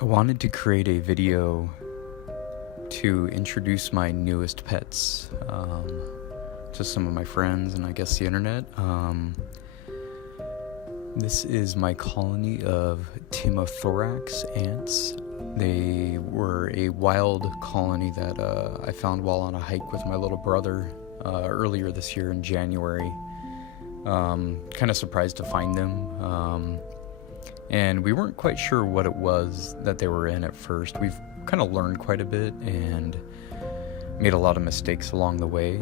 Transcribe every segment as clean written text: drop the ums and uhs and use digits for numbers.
I wanted to create a video to introduce my newest pets to some of my friends and I guess the internet. This is my colony of Temnothorax ants. They were a wild colony that I found while on a hike with my little brother earlier this year in January. Kind of surprised to find them. And we weren't quite sure what it was that they were in at first. We've kind of learned quite a bit and made a lot of mistakes along the way.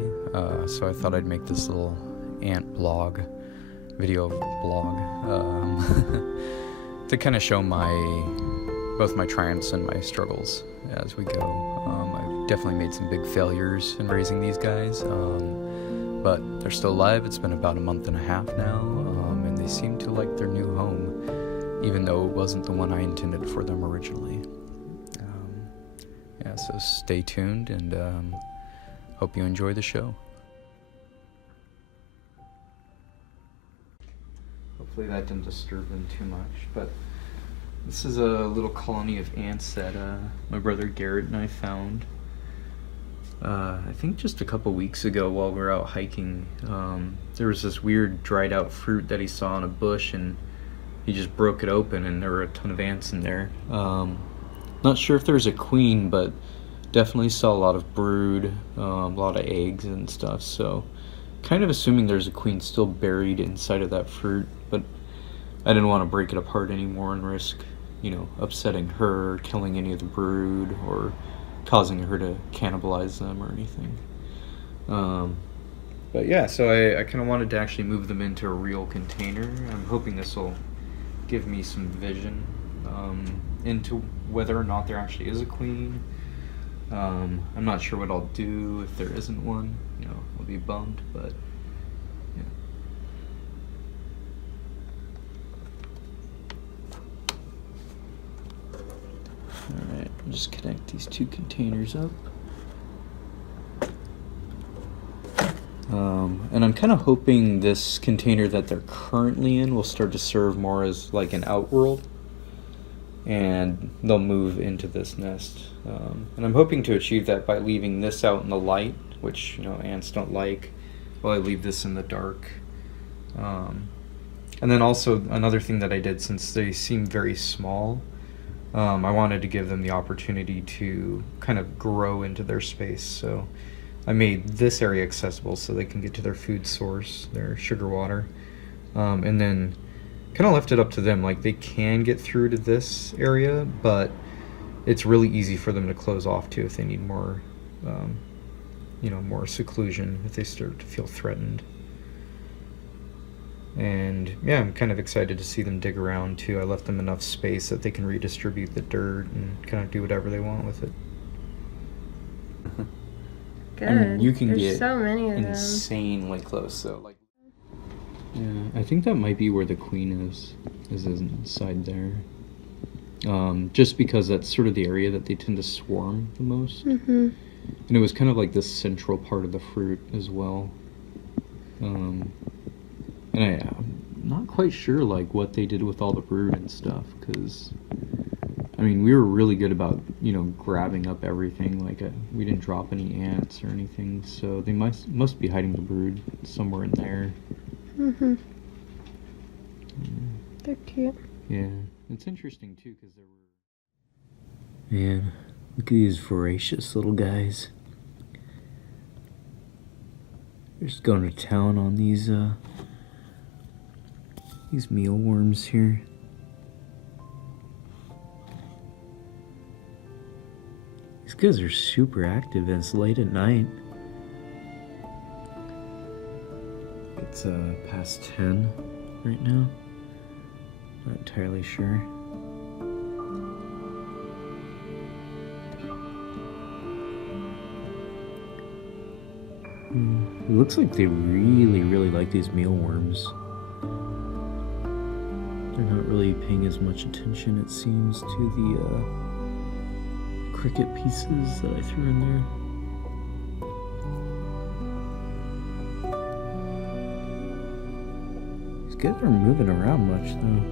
So I thought I'd make this little ant video blog, to kind of show both my triumphs and my struggles as we go. I've definitely made some big failures in raising these guys, but they're still alive. It's been about a month and a half now, and they seem to like their new home, even though it wasn't the one I intended for them originally. So stay tuned and hope you enjoy the show. Hopefully that didn't disturb them too much, but this is a little colony of ants that my brother Garrett and I found I think just a couple weeks ago while we were out hiking. There was this weird dried out fruit that he saw in a bush, and he just broke it open and there were a ton of ants in there. Not sure if there's a queen, but definitely saw a lot of brood, a lot of eggs and stuff, so kind of assuming there's a queen still buried inside of that fruit, but I didn't want to break it apart anymore and risk, upsetting her, killing any of the brood, or causing her to cannibalize them or anything. But yeah, so I kind of wanted to actually move them into a real container. I'm hoping this will give me some vision into whether or not there actually is a queen. I'm not sure what I'll do if there isn't one. I'll be bummed, but yeah. Alright, I'll just connect these two containers up. And I'm kind of hoping this container that they're currently in will start to serve more as like an outworld, and they'll move into this nest. And I'm hoping to achieve that by leaving this out in the light, which ants don't like, while I leave this in the dark. And then also another thing that I did, since they seem very small, I wanted to give them the opportunity to kind of grow into their space. So I made this area accessible so they can get to their food source, their sugar water, and then kind of left it up to them. Like, they can get through to this area, but it's really easy for them to close off to if they need more, more seclusion, if they start to feel threatened. And yeah, I'm kind of excited to see them dig around too. I left them enough space that they can redistribute the dirt and kind of do whatever they want with it. Good. I mean, you can There's get so many of insanely close, so like. Yeah, I think that might be where the queen is inside there. Just because that's sort of the area that they tend to swarm the most. Mm-hmm. And it was kind of like this central part of the fruit as well. And I'm not quite sure like what they did with all the brood and stuff, because I mean, we were really good about, grabbing up everything. Like, we didn't drop any ants or anything, so they must be hiding the brood somewhere in there. Mm-hmm. They're cute. Yeah, it's interesting too, because there were... Man, look at these voracious little guys. They're just going to town on these mealworms here. These guys are super active, and it's late at night. It's past 10 right now. Not entirely sure. It looks like they really, really like these mealworms. They're not really paying as much attention, it seems, to the cricket pieces that I threw in there. These guys aren't moving around much though.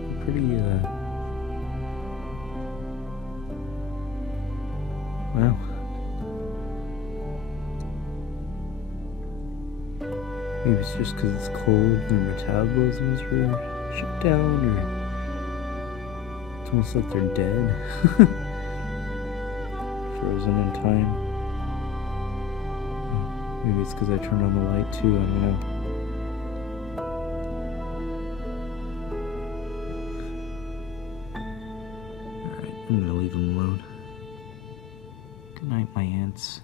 Wow. Maybe it's just because it's cold, their metabolisms are shut down, or it's almost like they're dead. Frozen in time. Maybe it's because I turned on the light too, I don't know. Alright, I'm gonna leave them alone. Good night, my ants.